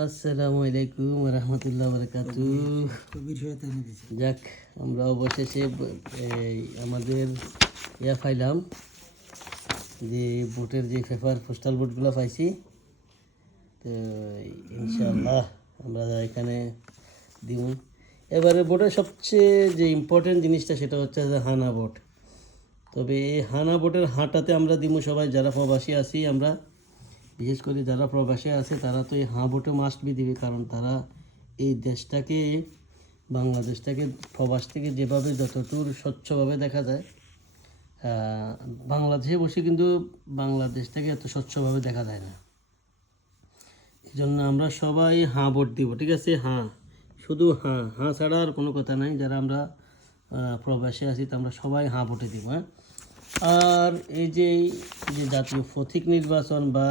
আসসালামু আলাইকুম রহমতুল্লাহ বরকাতু। যাক, আমরা অবশেষে আমাদের পাইলাম যে ভোটের যে পেপার পোস্টাল ভোটগুলো পাইছি। তো ইনশাআল্লাহ আমরা এখানে দিব। এবারে ভোটের সবচেয়ে যে ইম্পর্টেন্ট জিনিসটা সেটা হচ্ছে যে হানা ভোট। তবে এই হানা ভোটের হাঁটাতে আমরা দিব সবাই, যারা প্রবাসী আছি আমরা, বিশেষ করে যারা প্রবাসে আছে তারা তো এই হাঁ ভোটে মাস্ট বি দিবে, কারণ তারা এই দেশটাকে, বাংলাদেশটাকে প্রবাস থেকে যেভাবে যতদূর স্বচ্ছভাবে দেখা যায়, বাংলাদেশে বসে কিন্তু বাংলাদেশটাকে এত স্বচ্ছভাবে দেখা যায় না। এই জন্য আমরা সবাই হাঁ ভোট দিব, ঠিক আছে? হাঁ, শুধু হাঁ, হাঁ ছাড়া আর কোনো কথা নাই। যারা আমরা প্রবাসে আছি তা আমরা সবাই হাঁ ভোটে দিব। হ্যাঁ, আর এই যে জাতীয় প্রতীক নির্বাচন বা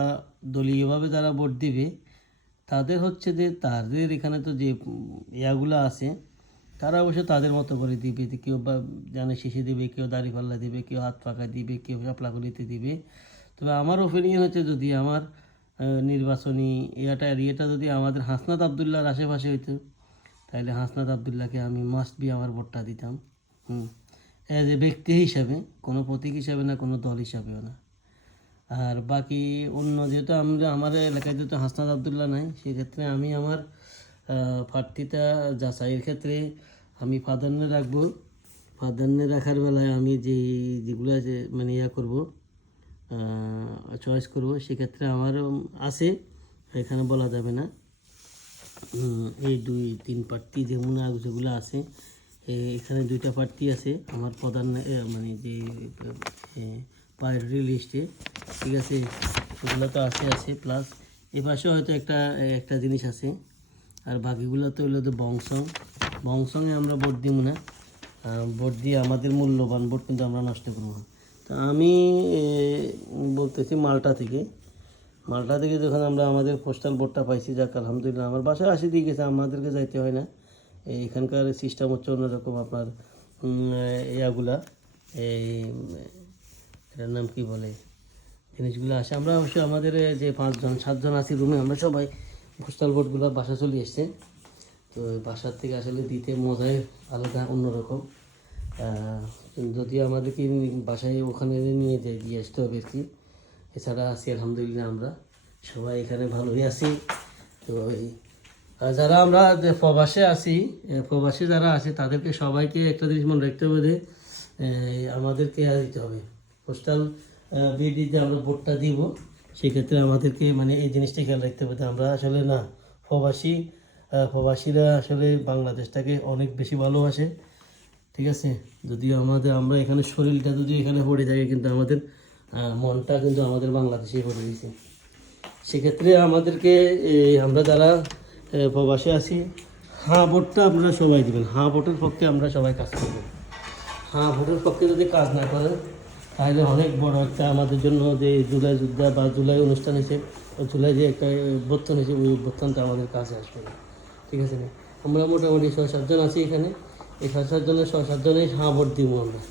দলীয়ভাবে যারা ভোট দিবে তাদের হচ্ছে যে তাদের এখানে তো যে ইয়াগুলো আছে তারা অবশ্য তাদের মতো করে দিবে। কেউ বা জানে শেষে দিবে, কেউ দাড়িপাল্লা দিবে, কেউ হাত পাকা দিবে, কেউ শাপলা কলিতে দিবে। তবে আমার ওপিনিয়ন হচ্ছে, যদি আমার নির্বাচনী এরিয়াটা যদি আমাদের হাসনাত আবদুল্লাহর আশেপাশে হইতো, তাহলে হাসনাত আবদুল্লাহকে আমি মাস্ট বি আমার ভোটটা দিতাম। অ্যাজ এ ব্যক্তি হিসাবে, কোনো প্রতীক হিসাবে না, কোনো দল হিসাবেও না। আর বাকি অন্য যেহেতু আমার এলাকায় যেহেতু হাসনাত আবদুল্লাহ নাই, সেক্ষেত্রে আমি আমার প্রার্থীটা যাচাইয়ের ক্ষেত্রে আমি প্রাধান্য রাখবো। প্রাধান্য রাখার বেলায় আমি যেগুলো মানে করবো, চয়েস করবো, সেক্ষেত্রে আমার আছে, এখানে বলা যাবে না। এই 2-3 প্রার্থী যেগুলো আছে, এখানে 2টা প্রার্থী আছে আমার প্রধান মানে যে প্রায়োরিটি লিস্টে, ঠিক আছে? সেগুলো তো আছে প্লাস এ পাশে হয়তো একটা জিনিস আছে। আর বাকিগুলো তো হলো তো বংশংয়ে আমরা ভোট দিব না। ভোট দিয়ে আমাদের মূল্যবান ভোট কিন্তু আমরা নষ্ট করবো না। তো আমি বলতেছি মাল্টা থেকে যখন আমরা আমাদের পোস্টাল ভোটটা পাইছি, যাক আলহামদুলিল্লাহ, আমার বাসায় দিয়ে গেছে, আমাদেরকে যাইতে হয় না। এখানকার সিস্টেম হচ্ছে অন্যরকম। আপনার ইয়াগুলা, এই এটার নাম কি বলে, জিনিসগুলো আসে। আমরা অবশ্যই আমাদের যে 5-7 জন আছি রুমে, আমরা সবাই পোস্টাল ভোটগুলো বাসা চলে এসছে। তো বাসার থেকে আসলে দিতে মজাই আলাদা, অন্যরকম। যদিও আমাদেরকে বাসায় ওখানে দিয়ে আসতে হবে আর কি। এছাড়া আছি আলহামদুলিল্লাহ, আমরা সবাই এখানে ভালোই আছি। তো যারা আমরা প্রবাসে আছি, প্রবাসী যারা আছে তাদেরকে সবাইকে একটা জিনিস মনে রাখতে হবে যে আমাদেরকে দিতে হবে পোস্টাল বিডিতে আমরা ভোটটা দিব। সেক্ষেত্রে আমাদেরকে মানে এই জিনিসটা খেয়াল রাখতে হবে, আমরা আসলে না, প্রবাসীরা আসলে বাংলাদেশটাকে অনেক বেশি ভালোবাসে, ঠিক আছে? যদিও আমরা এখানে শরীরটা যদি এখানে পড়ে থাকে, কিন্তু আমাদের মনটা কিন্তু আমাদের বাংলাদেশেই পড়ে দিয়েছে। সেক্ষেত্রে আমাদেরকে আমরা যারা প্রবাসে আছি, হাঁ ভোটটা আপনারা সবাই দেবেন। হাঁ ভোটের পক্ষে আমরা সবাই কাজ করব। হাঁ ভোটের পক্ষে যদি কাজ না করেন, তাহলে অনেক বড় একটা আমাদের জন্য যে জুলাই যুদ্ধা বা জুলাই অনুষ্ঠান হয়েছে, জুলাই যে একটা অভ্যর্থন হয়েছে, ওই অভ্যর্থনটা আমাদের কাছে আসবে না, ঠিক আছে? না, আমরা মোটামুটি 6-7 জন আছি এখানে। এই 6-7 জনের 6-7 জনেই হাঁ ভোট দিব আমরা।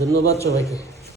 ধন্যবাদ সবাইকে।